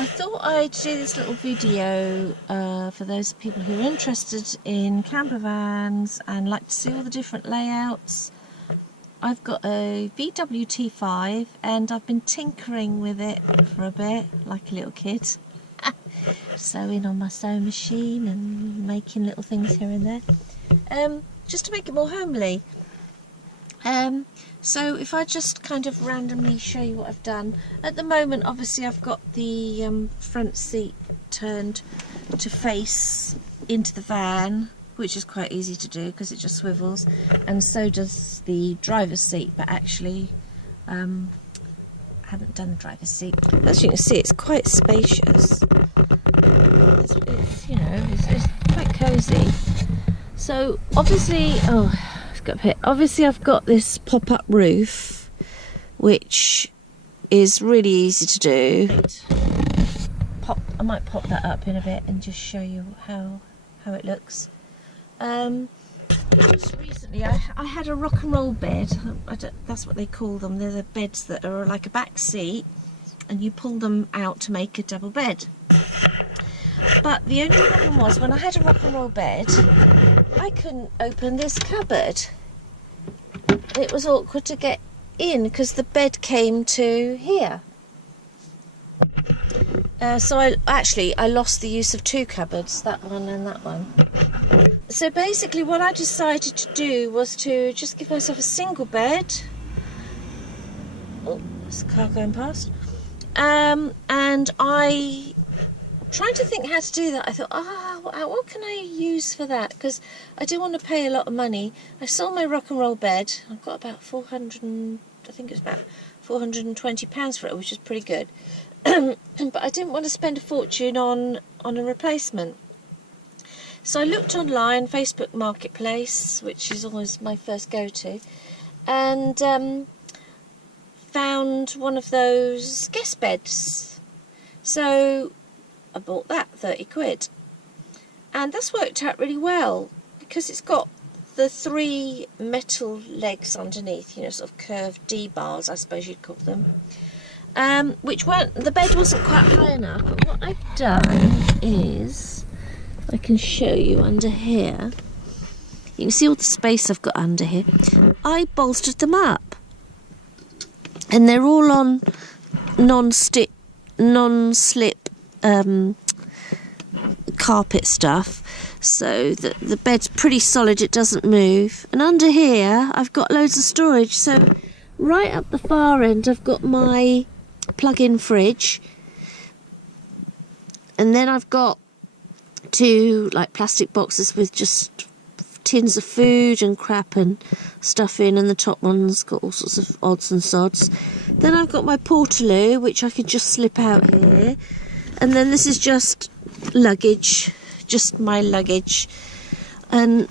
I thought I'd do this little video for those people who are interested in camper vans and like to see all the different layouts. I've got a VW T5 and I've been tinkering with it for a bit, like a little kid. Sewing on my sewing machine and making little things here and there, just to make it more homely. So if I just kind of randomly show you what I've done. At the moment, obviously, I've got the front seat turned to face into the van, which is quite easy to do because it just swivels, and so does the driver's seat, but actually I haven't done the driver's seat. As you can see, it's quite spacious. It's you know, it's quite cosy. So obviously, obviously I've got this pop-up roof, which is really easy to do. I might pop that up in a bit and just show you how it looks. Just recently I had a rock and roll bed. That's what they call them. They're the beds that are like a back seat and you pull them out to make a double bed. But the only problem was, when I had a rock and roll bed, I couldn't open this cupboard. It was awkward to get in because the bed came to here. So I lost the use of two cupboards, that one and that one. So basically what I decided to do was to just give myself a single bed. Oh, there's a car going past. And I trying to think how to do that. I thought, what can I use for that? Because I do want to pay a lot of money. I sold my rock and roll bed. I've got about I think it was about £420 for it, which is pretty good. But I didn't want to spend a fortune on a replacement. So I looked online, Facebook Marketplace, which is always my first go-to, and found one of those guest beds. So I bought that, 30 quid. And that's worked out really well because it's got the 3 metal legs underneath, you know, sort of curved D-bars, I suppose you'd call them. Which weren't, the bed wasn't quite high enough, but what I've done is, I can show you under here, you can see all the space I've got under here. I bolstered them up, and they're all on non-slip carpet stuff, so the bed's pretty solid, it doesn't move. And under here I've got loads of storage, so right up the far end I've got my plug-in fridge, and then I've got 2 like plastic boxes with just tins of food and crap and stuff in, and the top one's got all sorts of odds and sods. Then I've got my portaloo, which I could just slip out here, and then this is just luggage, just my luggage. And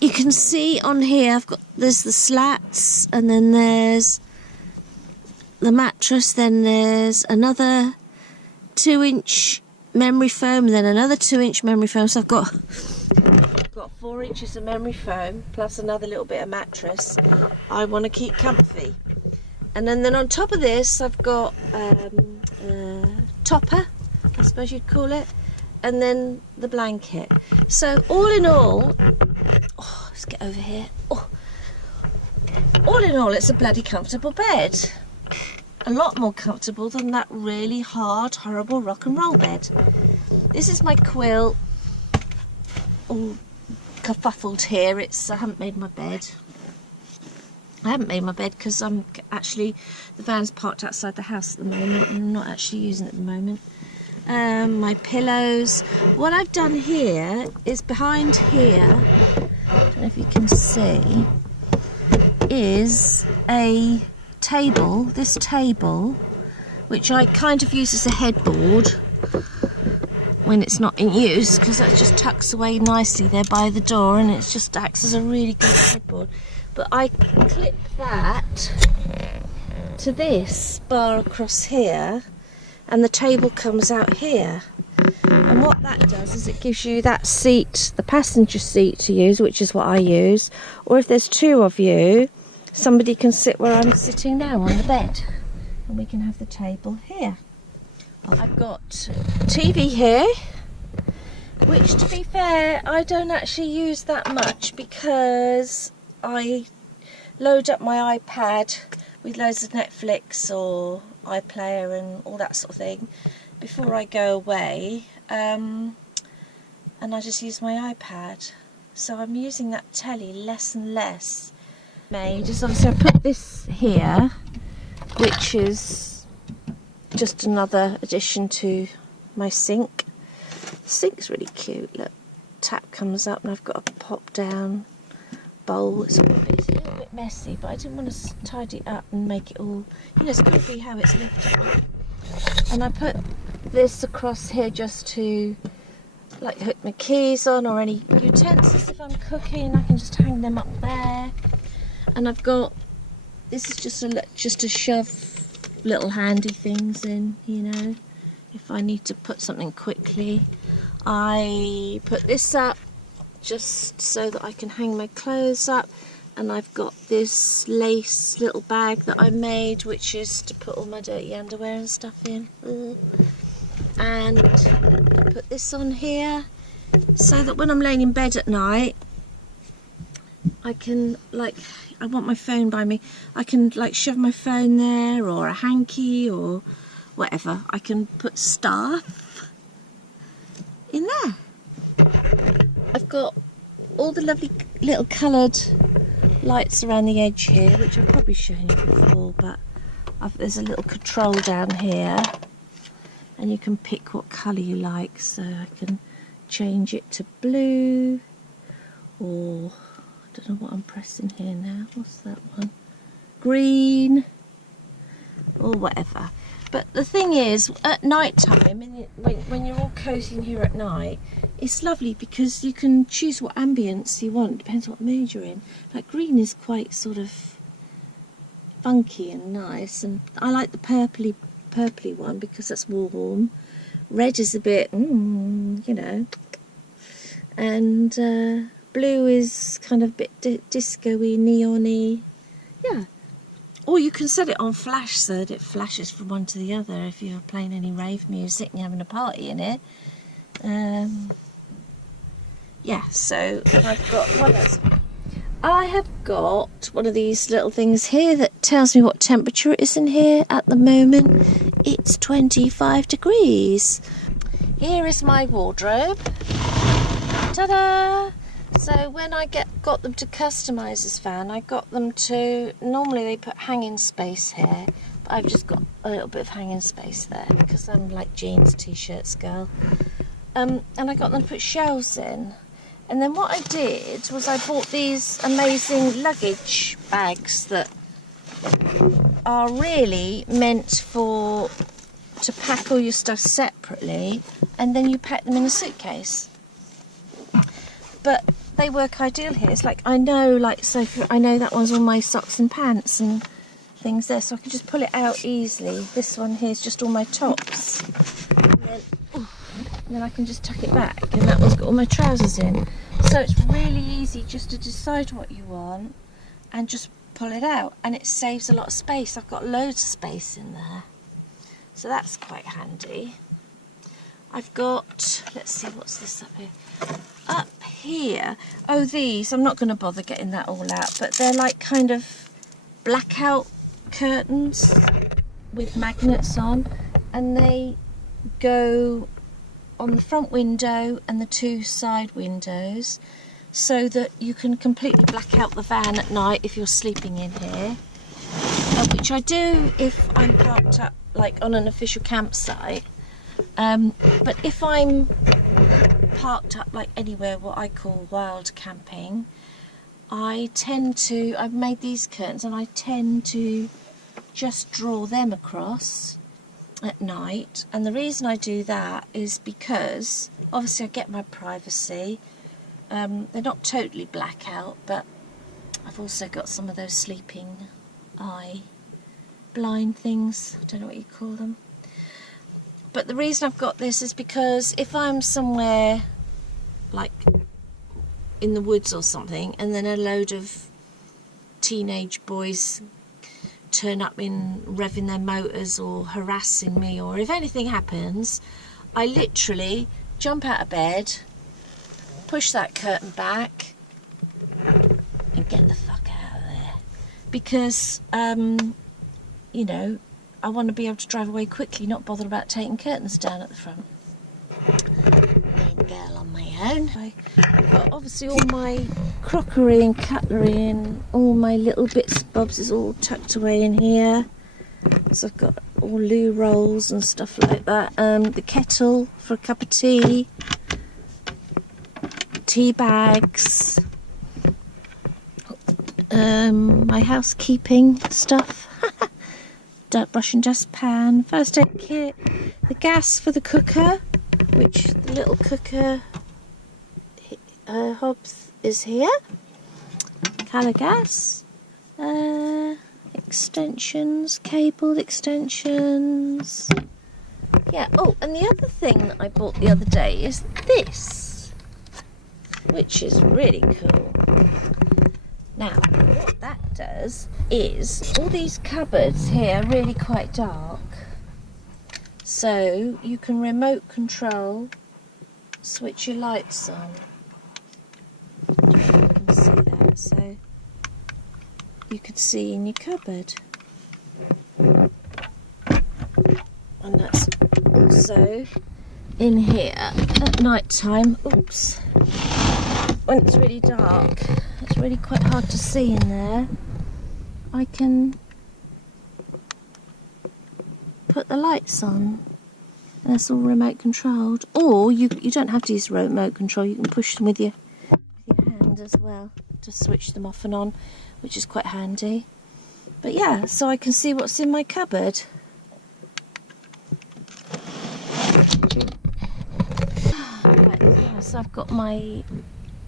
you can see on here there's the slats, and then there's the mattress, then there's another 2-inch memory foam, then another 2-inch memory foam. So I've got 4 inches of memory foam plus another little bit of mattress. I want to keep comfy. And then on top of this I've got topper, I suppose you'd call it, and then the blanket. So all in all, let's get over here. All in all, it's a bloody comfortable bed. A lot more comfortable than that really hard, horrible rock and roll bed. This is my quilt, all kerfuffled here. I haven't made my bed. I haven't made my bed because I'm actually, the van's parked outside the house at the moment and I'm not actually using it at the moment. My pillows. What I've done here is behind here, I don't know if you can see, is a table, this table, which I kind of use as a headboard when it's not in use, because that just tucks away nicely there by the door and it just acts as a really good headboard. But I clip that to this bar across here, and the table comes out here. And what that does is it gives you that seat, the passenger seat to use, which is what I use, or if there's 2 of you, somebody can sit where I'm sitting now on the bed, and we can have the table here. I've got TV here, which to be fair I don't actually use that much because I load up my iPad with loads of Netflix or iPlayer and all that sort of thing before I go away, and I just use my iPad. So I'm using that telly less and less. Just obviously I put this here, which is just another addition to my sink. The sink's really cute. Look, tap comes up and I've got a pop down bowl. It's a little bit messy, but I didn't want to tidy it up and make it all, you know, it's got to be how it's lifted. And I put this across here just to like hook my keys on, or any utensils if I'm cooking, I can just hang them up there. And I've got, this is just to shove little handy things in, you know, if I need to put something quickly. I put this up just so that I can hang my clothes up, and I've got this lace little bag that I made, which is to put all my dirty underwear and stuff in. And I put this on here so that when I'm laying in bed at night, I can, like, I want my phone by me, I can like shove my phone there, or a hanky or whatever. I can put stuff in there. I've got all the lovely little coloured lights around the edge here, which I've probably shown you before, but there's a little control down here and you can pick what colour you like, so I can change it to blue, or I don't know what I'm pressing here now, what's that one, green, or whatever. But the thing is, at night time, when you're all cosy in here at night, it's lovely because you can choose what ambience you want. It depends what mood you're in. Like green is quite sort of funky and nice, and I like the purpley one because that's warm. Red is a bit, you know, and blue is kind of a bit disco-y, neon-y, yeah. Or you can set it on flash so that it flashes from one to the other if you're playing any rave music and you're having a party in it. Yeah, so I've got, what else? I have got one of these little things here that tells me what temperature it is in here at the moment. It's 25 degrees. Here is my wardrobe. Ta-da! So when I got them to customise this van, I got them to, normally they put hanging space here, but I've just got a little bit of hanging space there because I'm like jeans, t-shirts girl. And I got them to put shelves in. And then what I did was I bought these amazing luggage bags that are really meant to pack all your stuff separately, and then you pack them in a suitcase. But they work ideal here. It's like, I know, like, so I know that one's all my socks and pants and things there, so I can just pull it out easily. This one here is just all my tops. And then I can just tuck it back, and that one's got all my trousers in. So it's really easy just to decide what you want and just pull it out, and it saves a lot of space. I've got loads of space in there, so that's quite handy. I've got, let's see, what's this up here? Up here, oh, these, I'm not going to bother getting that all out, but they're like kind of blackout curtains with magnets on, and they go on the front window and the two side windows, so that you can completely black out the van at night if you're sleeping in here, which I do if I'm parked up like on an official campsite. But if I'm parked up like anywhere what I call wild camping, I've made these curtains and I tend to just draw them across at night. And the reason I do that is because obviously I get my privacy. They're not totally blackout, but I've also got some of those sleeping eye blind things, I don't know what you call them. But the reason I've got this is because if I'm somewhere like in the woods or something, and then a load of teenage boys turn up in revving their motors or harassing me, or if anything happens, I literally jump out of bed, push that curtain back and get the fuck out of there, because you know, I want to be able to drive away quickly, not bother about taking curtains down at the front. Being a girl on my own. I've got obviously all my crockery and cutlery and all my little bits and bobs is all tucked away in here. So I've got all loo rolls and stuff like that. The kettle for a cup of tea, tea bags, my housekeeping stuff. Brush and dustpan, first aid kit, the gas for the cooker, which the little cooker hob is here, colour gas, extensions, cabled extensions. Yeah, oh, and the other thing that I bought the other day is this, which is really cool. Now, what that does is, all these cupboards here are really quite dark, so you can remote control, switch your lights on. You can see that, so you could see in your cupboard. And that's also in here at night time. Oops. When it's really dark, it's really quite hard to see in there. I can put the lights on, and it's all remote controlled. Or you don't have to use remote control, you can push them with your hand as well to switch them off and on, which is quite handy. But yeah, so I can see what's in my cupboard. Right, yeah, so I've got my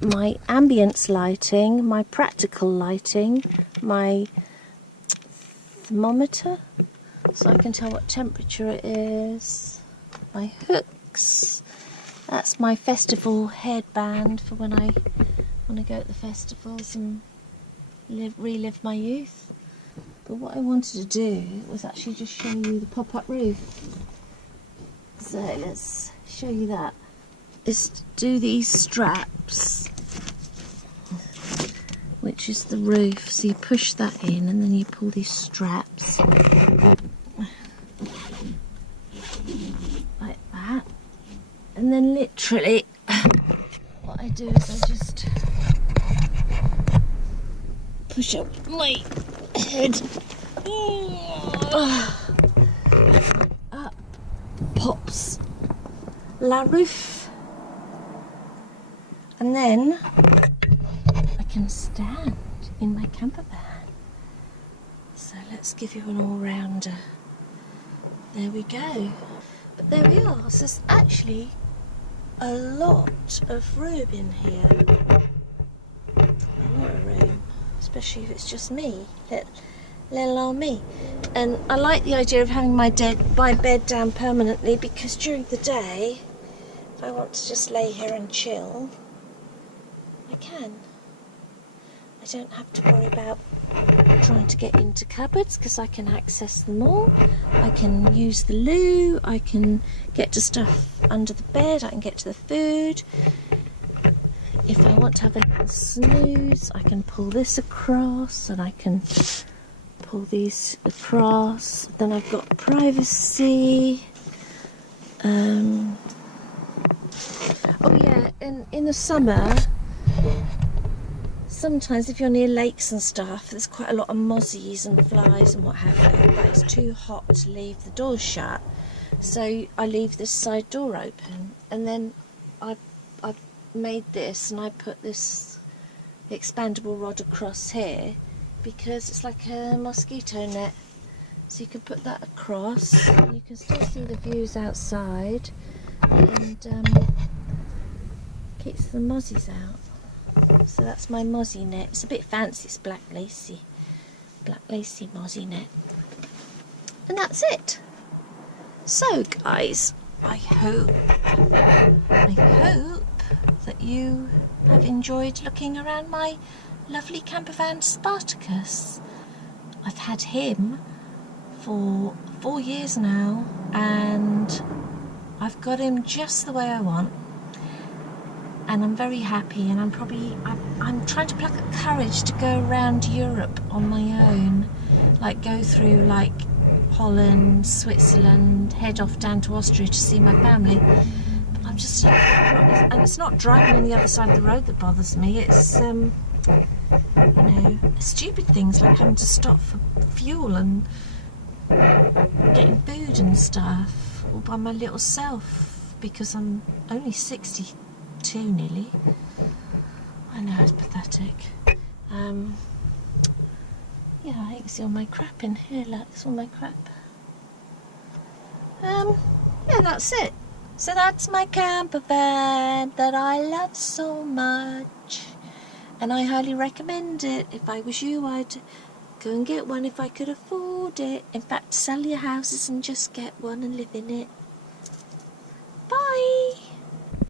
ambience lighting, my practical lighting, my thermometer, so I can tell what temperature it is, my hooks, that's my festival headband for when I want to go to the festivals and relive my youth. But what I wanted to do was actually just show you the pop-up roof. So let's show you that. Is to do these straps, which is the roof. So you push that in and then you pull these straps like that. And then literally what I do is I just push up my head. Up pops la roof. And then I can stand in my camper van. So let's give you an all-rounder. There we go. But there we are. So there's actually a lot of room in here. A lot of room, especially if it's just me, let alone me. And I like the idea of having my bed down permanently, because during the day, if I want to just lay here and chill, I can. I don't have to worry about trying to get into cupboards, because I can access them all. I can use the loo, I can get to stuff under the bed, I can get to the food. If I want to have a little snooze, I can pull this across, and I can pull these across. Then I've got privacy. Oh yeah, and in the summer, sometimes if you're near lakes and stuff, there's quite a lot of mozzies and flies and what have you, but it's too hot to leave the doors shut, so I leave this side door open. And then I've made this, and I put this expandable rod across here, because it's like a mosquito net, so you can put that across and you can still see the views outside, and keeps the mozzies out. So that's my mozzie net. It's a bit fancy, it's black lacy mozzie net. And that's it. So guys, I hope that you have enjoyed looking around my lovely campervan Spartacus. I've had him for 4 years now, and I've got him just the way I want, and I'm very happy. And I'm trying to pluck up courage to go around Europe on my own, like go through like Holland, Switzerland, head off down to Austria to see my family. But I'm just, and it's not driving on the other side of the road that bothers me. It's you know, stupid things like having to stop for fuel and getting food and stuff all by my little self, because I'm only 62 nearly. I know, it's pathetic. Yeah, I can see all my crap in here. Look, it's all my crap. Yeah, that's it. So that's my camper van that I love so much, and I highly recommend it. If I was you, I'd go and get one if I could afford it. In fact, sell your houses and just get one and live in it.